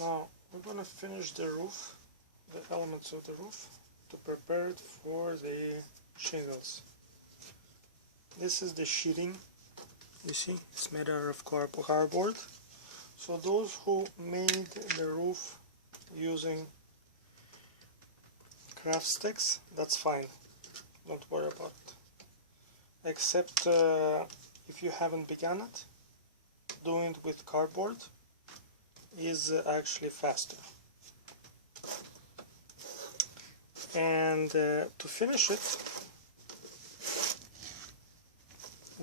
Now we're going to finish the roof, the elements of the roof, to prepare it for the shingles. This is the sheathing. You see, it's made out of cardboard. So those who made the roof using craft sticks, that's fine, don't worry about it. Except if you haven't begun it, doing it with cardboard is actually faster. And to finish it,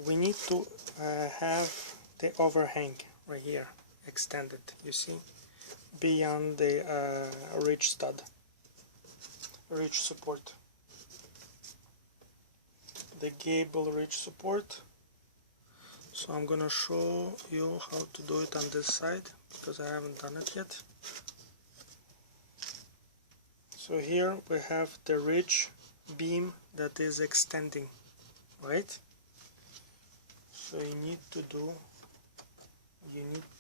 we need to have the overhang right here extended, you see, beyond the ridge stud, ridge support, the gable ridge support. So I'm gonna show you how to do it on this side because I haven't done it yet. So here we have the ridge beam that is extending, right? So you need to,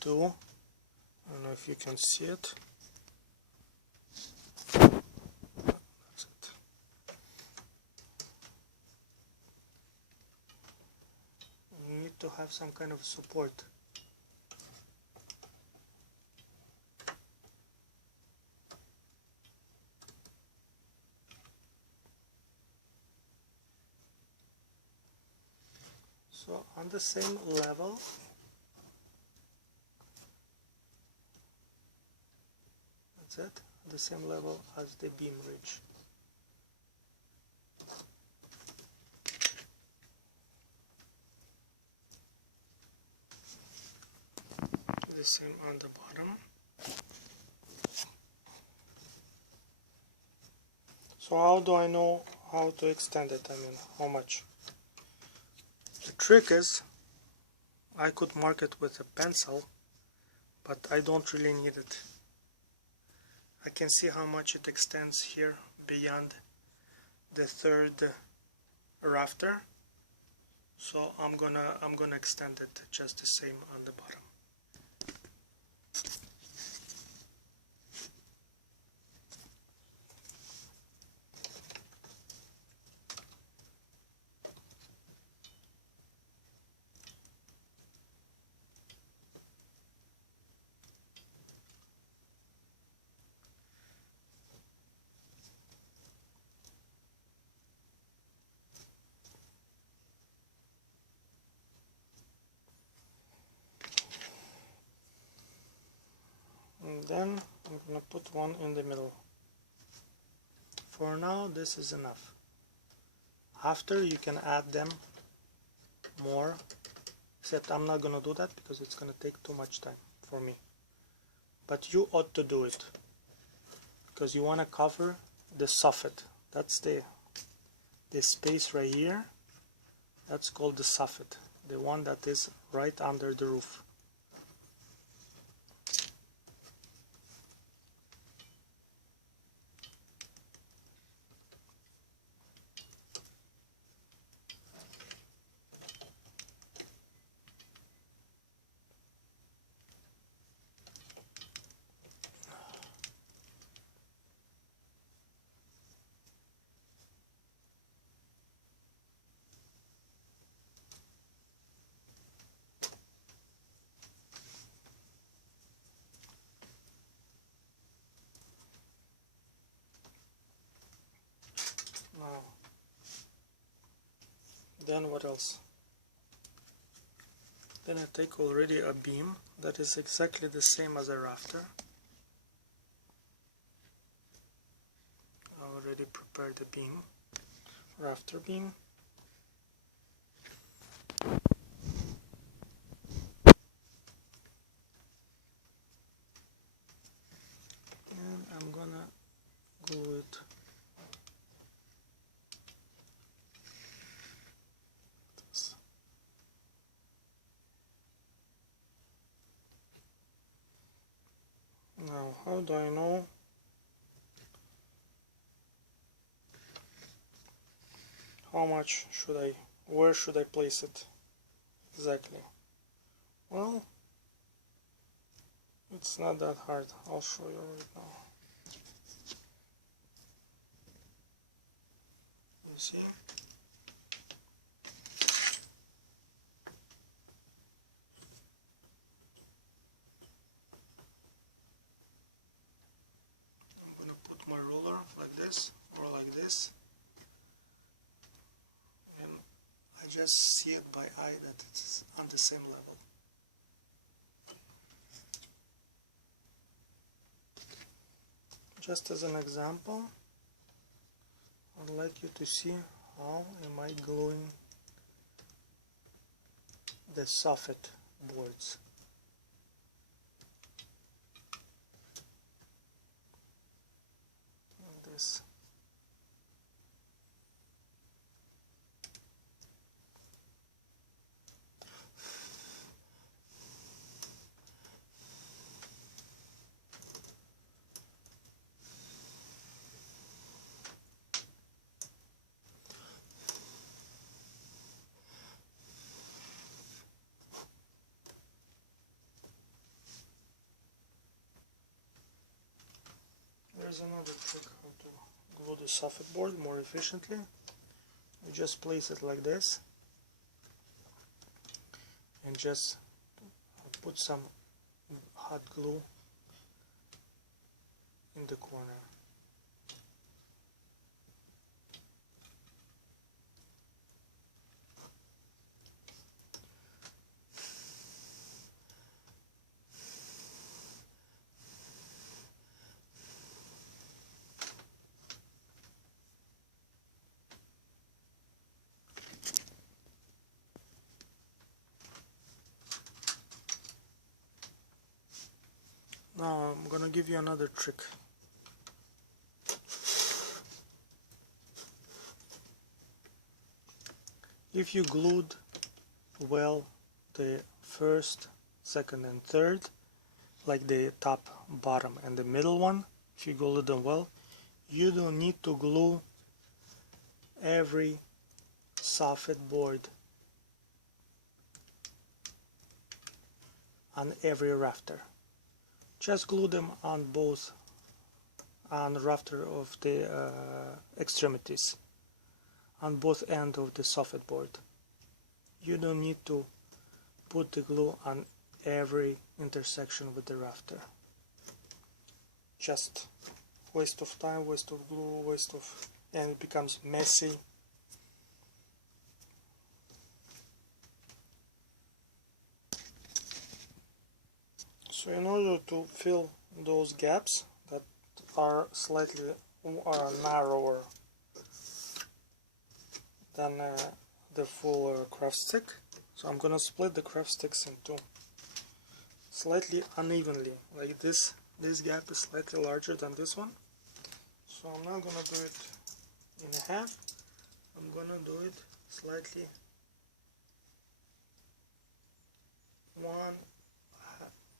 I don't know if you can see it. That's it. You need to have some kind of support. So on the same level, that's it, the same level as the beam ridge. The same on the bottom. So how do I know how to extend it? I mean, how much? The trick is, I could mark it with a pencil, but I don't really need it. I can see how much it extends here beyond the third rafter, so I'm gonna extend it just the same on the bottom. And then I'm gonna put one in the middle. For now this is enough. After you can add them more, except I'm not gonna do that because it's gonna take too much time for me. But you ought to do it because you want to cover the soffit. That's the space right here. That's called the soffit, the one that is right under the roof. Now, then what else? Then I take already a beam that is exactly the same as a rafter. I already prepared the beam, rafter beam. And I'm gonna glue it now. How do I know how much where should I place it exactly? Well, It's not that hard. I'll show you right now. You see? I'm gonna put my ruler like this or like this, and I just see it by eye that it's on the same level. Just as an example, I'd like you to see how am I gluing the soffit boards. Like this. There's another trick how to glue the soffit board more efficiently. You just place it like this and just put some hot glue in the corner. Now I'm gonna give you another trick. If you glued well the first, second and third, like the top, bottom and the middle one, if you glue them well, you don't need to glue every soffit board on every rafter. Just glue them on both, on the rafter of the extremities, on both ends of the soffit board. You don't need to put the glue on every intersection with the rafter. Just waste of time, waste of glue, and it becomes messy. So in order to fill those gaps that are slightly narrower than the full craft stick, so I'm gonna split the craft sticks into slightly unevenly, like this. This gap is slightly larger than this one, so I'm not gonna do it in half. I'm gonna do it slightly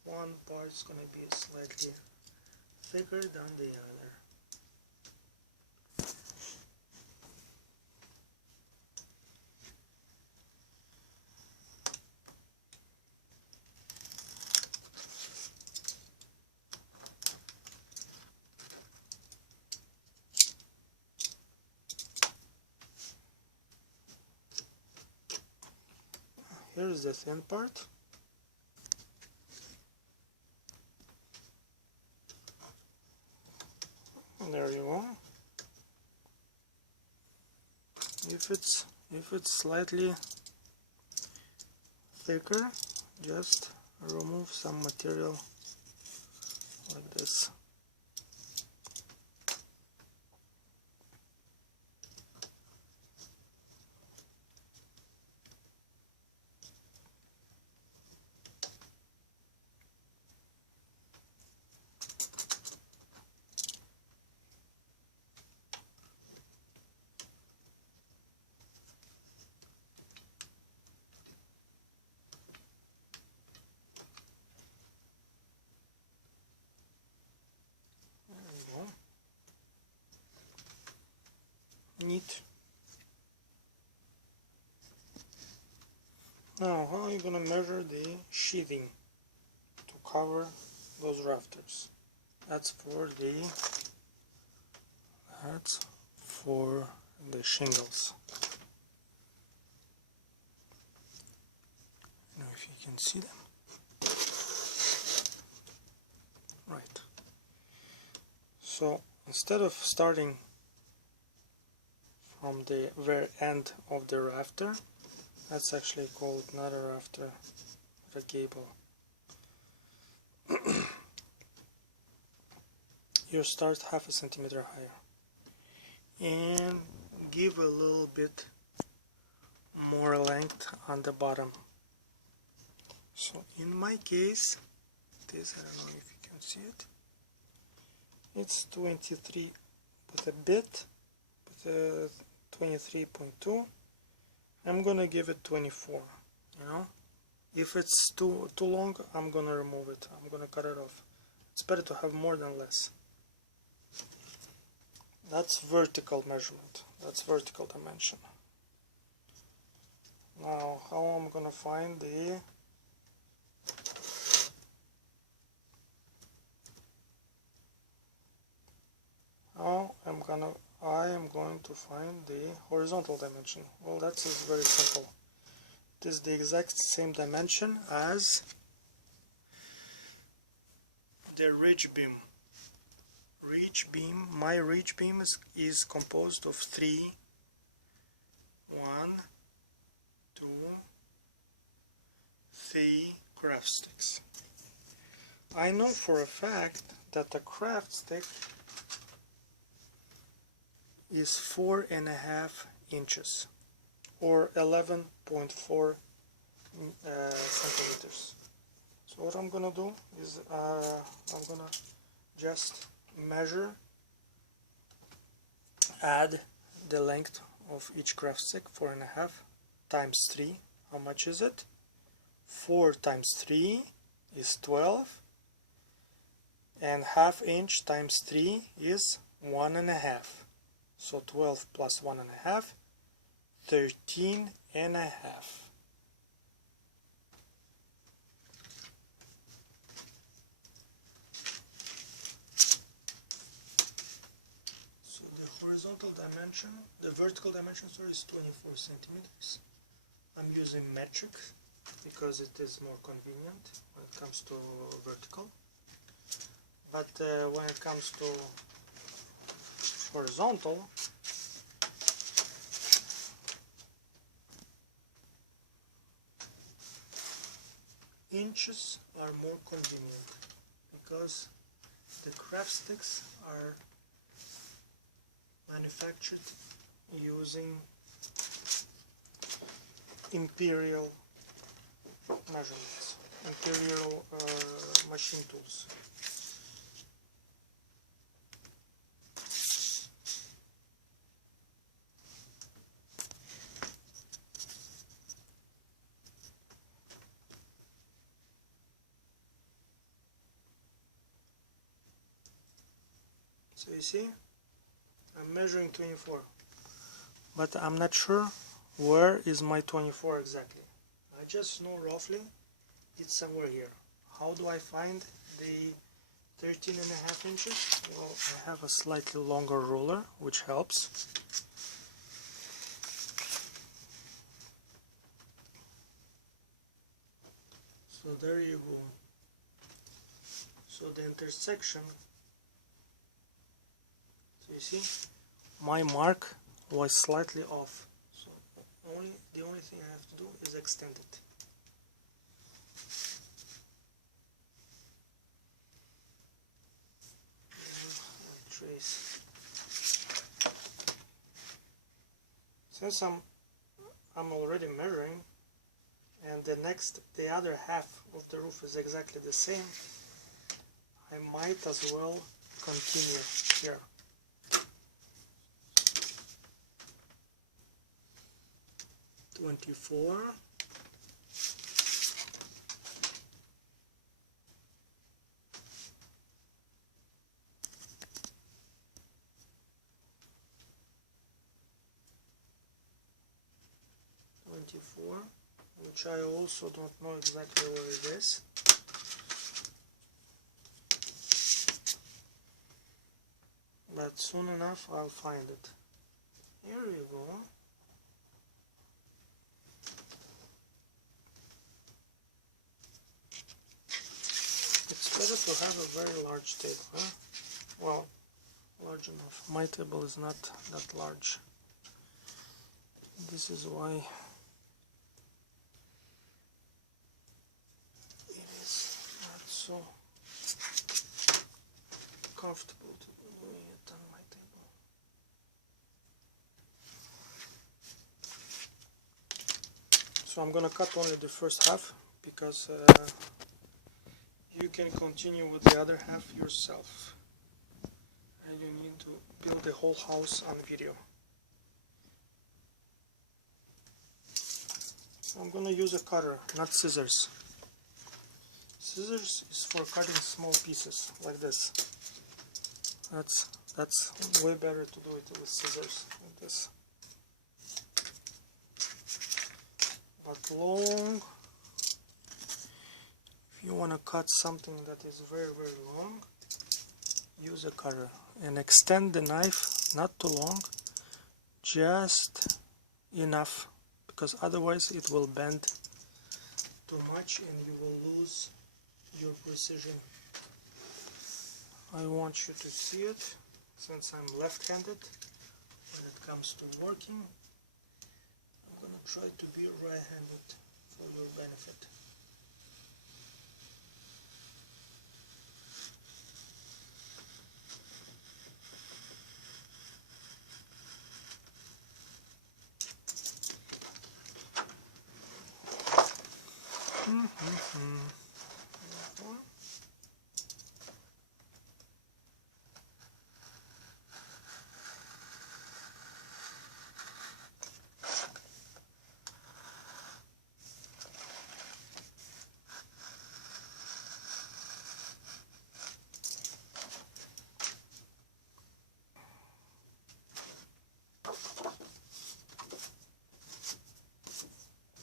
one part is gonna be slightly thicker than the other. Here's the thin part. There you go. If it's slightly thicker, just remove some material like this. Neat. Now, how are you gonna measure the sheathing to cover those rafters. That's for the shingles. I don't know if you can see them. Right. So instead of starting from the very end of the rafter, that's actually called not a rafter but a gable. You start half a centimeter higher and give a little bit more length on the bottom. So in my case, this, I don't know if you can see it, it's 23 with a bit, with 23.2. I'm gonna give it 24. You know, if it's too long, I'm gonna remove it. I'm gonna cut it off. It's better to have more than less. That's vertical measurement. That's vertical dimension. Now, how I'm gonna find the I am going to find the horizontal dimension. Well, that's very simple. It is the exact same dimension as the ridge beam. My ridge beam is composed of 3, 3 craft sticks. I know for a fact that a craft stick is 4.5 inches or 11.4 centimeters. So what I'm gonna do is I'm gonna just measure, add the length of each craft stick, 4.5 times 3. How much is it? 4 times 3 is 12, and half inch times 3 is 1.5. So 12 plus 1.5, 13.5. So the horizontal dimension, the vertical dimension, sorry, is 24 centimeters. I'm using metric because it is more convenient when it comes to vertical. But when it comes to horizontal, inches are more convenient because the craft sticks are manufactured using imperial measurements, imperial machine tools. So you see, I'm measuring 24, but I'm not sure where is my 24 exactly. I just know roughly it's somewhere here. How do I find the 13.5 inches? Well, I have a slightly longer ruler, which helps. So there you go. So the intersection, so you see, my mark was slightly off. So the only thing I have to do is extend it. Trace. Since I'm already measuring, and the other half of the roof is exactly the same, I might as well continue here. $24. Which I also don't know exactly where it is. that soon enough I'll find it. Here you go. It's better to have a very large table, huh? Well, large enough. My table is not that large. This is why it is not so comfortable to do it on my table. So I'm gonna cut only the first half because you can continue with the other half yourself, and you need to build the whole house on video. I'm gonna use a cutter, not scissors. Scissors is for cutting small pieces like this. That's way better to do it with scissors like this. But long, if you want to cut something that is very long, use a cutter and extend the knife not too long, just enough, because otherwise it will bend too much and you will lose your precision. I want you to see it, since I'm left-handed when it comes to working. I'm gonna try to be right-handed for your benefit.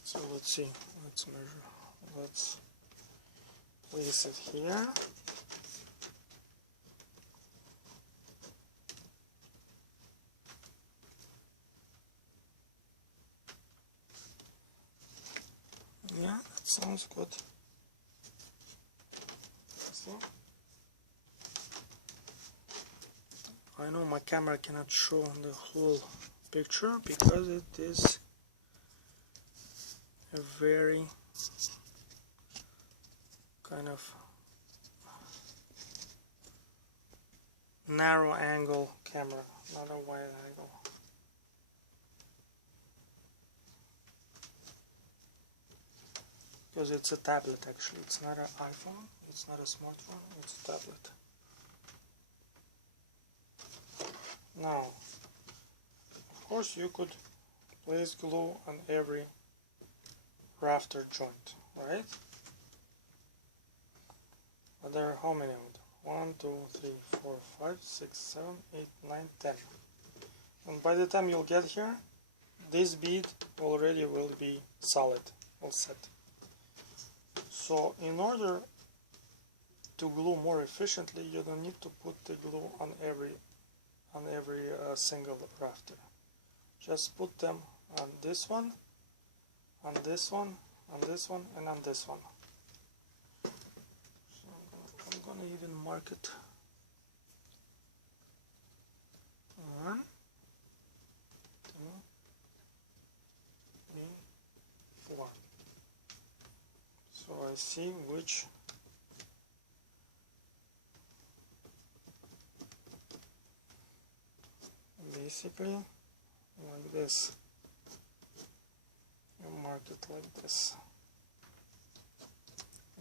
So let's see, let's measure, let's place it here. Yeah, that sounds good. See? I know my camera cannot show the whole picture because it is a very kind of narrow angle camera, not a wide angle. Because it's a tablet actually, it's not an iPhone, it's not a smartphone, it's a tablet. Now, of course you could place glue on every rafter joint, right? But there are how many of them? 1, 2, 3, 4, 5, 6, 7, 8, 9, 10. And by the time you'll get here, this bead already will be solid, all set. So in order to glue more efficiently, you don't need to put the glue on every single rafter. Just put them on this one, on this one, on this one, and on this one. So I'm gonna even mark it. 1, 2, 3, 4. So I see which basically like this. You mark it like this.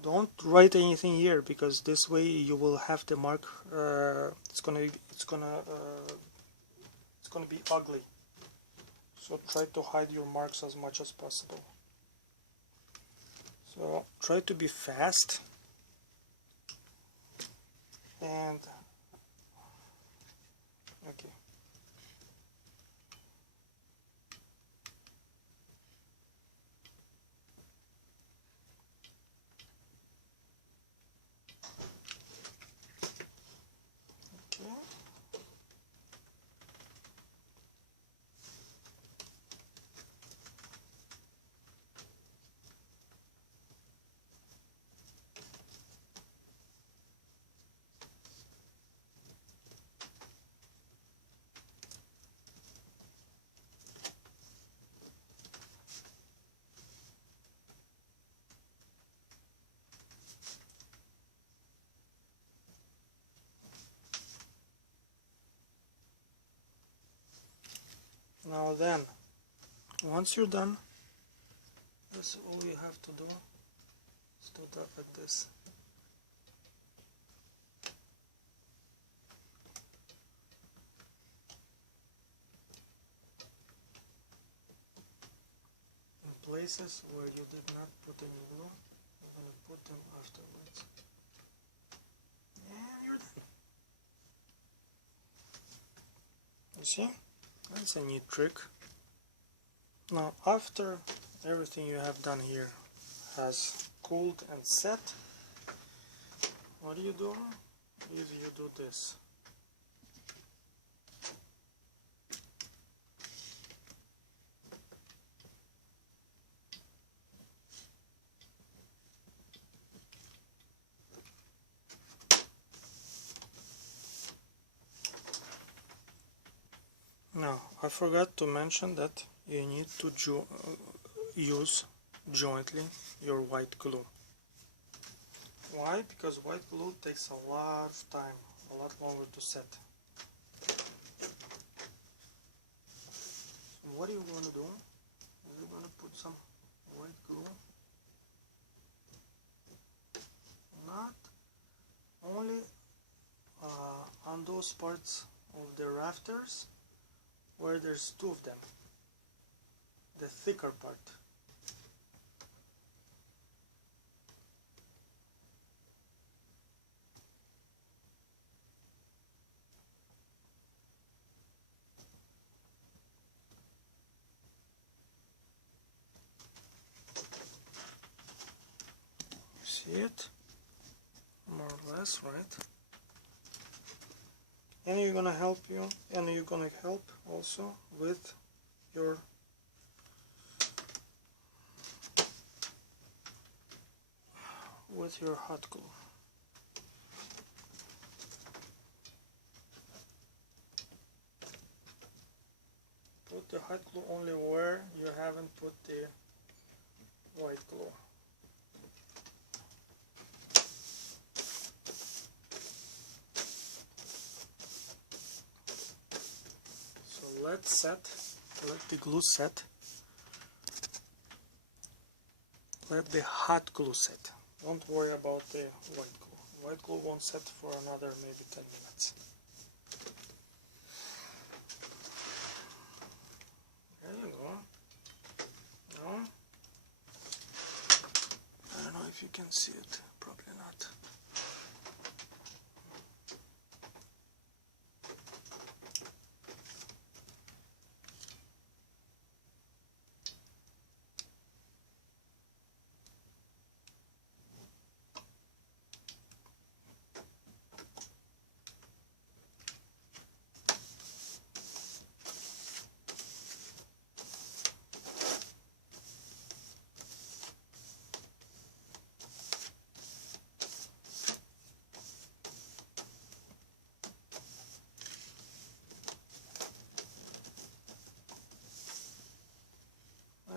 Don't write anything here because this way you will have the mark. It's gonna be ugly. So try to hide your marks as much as possible. So try to be fast and okay. Okay. Now then, once you're done, that's all you have to do. Stood up like this. In places where you did not put any glue, you're going to put them afterwards. And you're done. You see? That's a neat trick. Now after everything you have done here has cooled and set, what do? You do this. Now I forgot to mention that you need to use jointly your white glue. Why? Because white glue takes a lot of time, a lot longer to set. So what are you going to do? You're going to put some white glue, not only on those parts of the rafters where there's two of them, the thicker part. See it? More or less, right? And you're gonna help also with your hot glue. Put the hot glue only where you haven't put the white glue. So let the glue set. Let the hot glue set. Don't worry about the white glue. White glue won't set for another maybe 10 minutes. There you go. Now, I don't know if you can see it, probably not.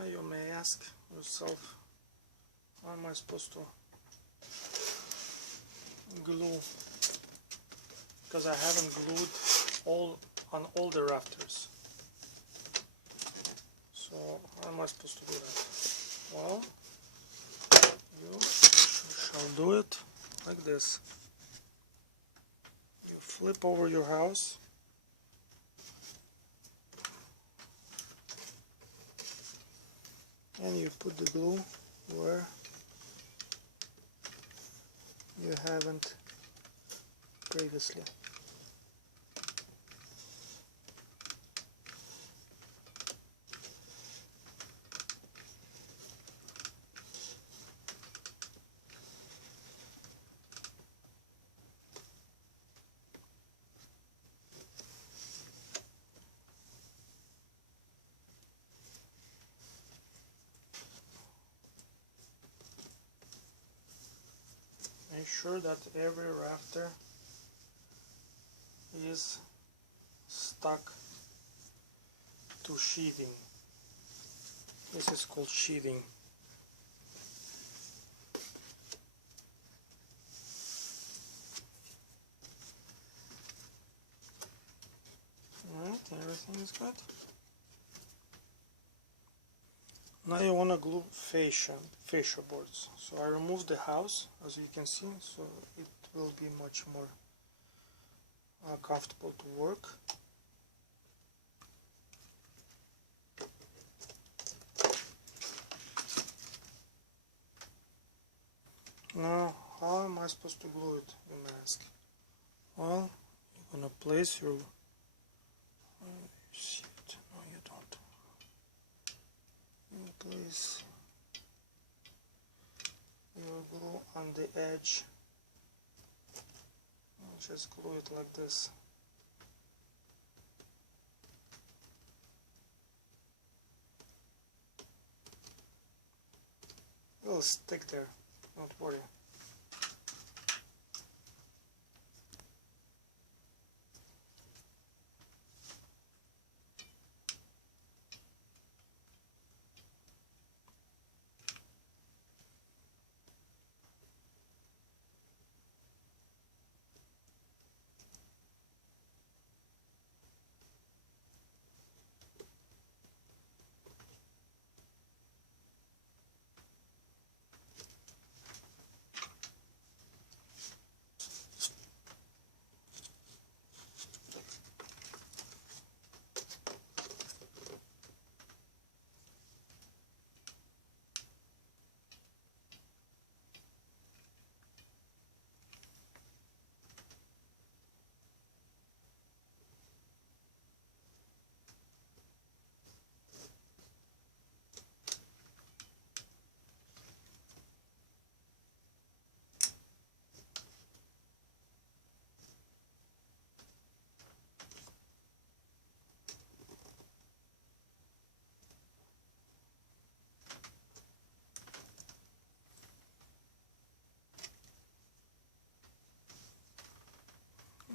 You may ask yourself, how am I supposed to glue? Because I haven't glued on all the rafters. So how am I supposed to do that? Well, you shall do it like this. You flip over your house. And you put the glue where you haven't previously. Make sure that every rafter is stuck to sheathing. This is called sheathing. Alright, everything is good. Now you want to glue fascia boards. So I removed the house, as you can see, so it will be much more comfortable to work. Now, how am I supposed to glue it, you may ask? Well, you're gonna place your shit. No, you don't. You place your glue on the edge. Just glue it like this. It'll stick there, don't worry.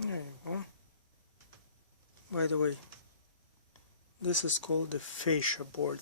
There you go. By the way, this is called the fascia board.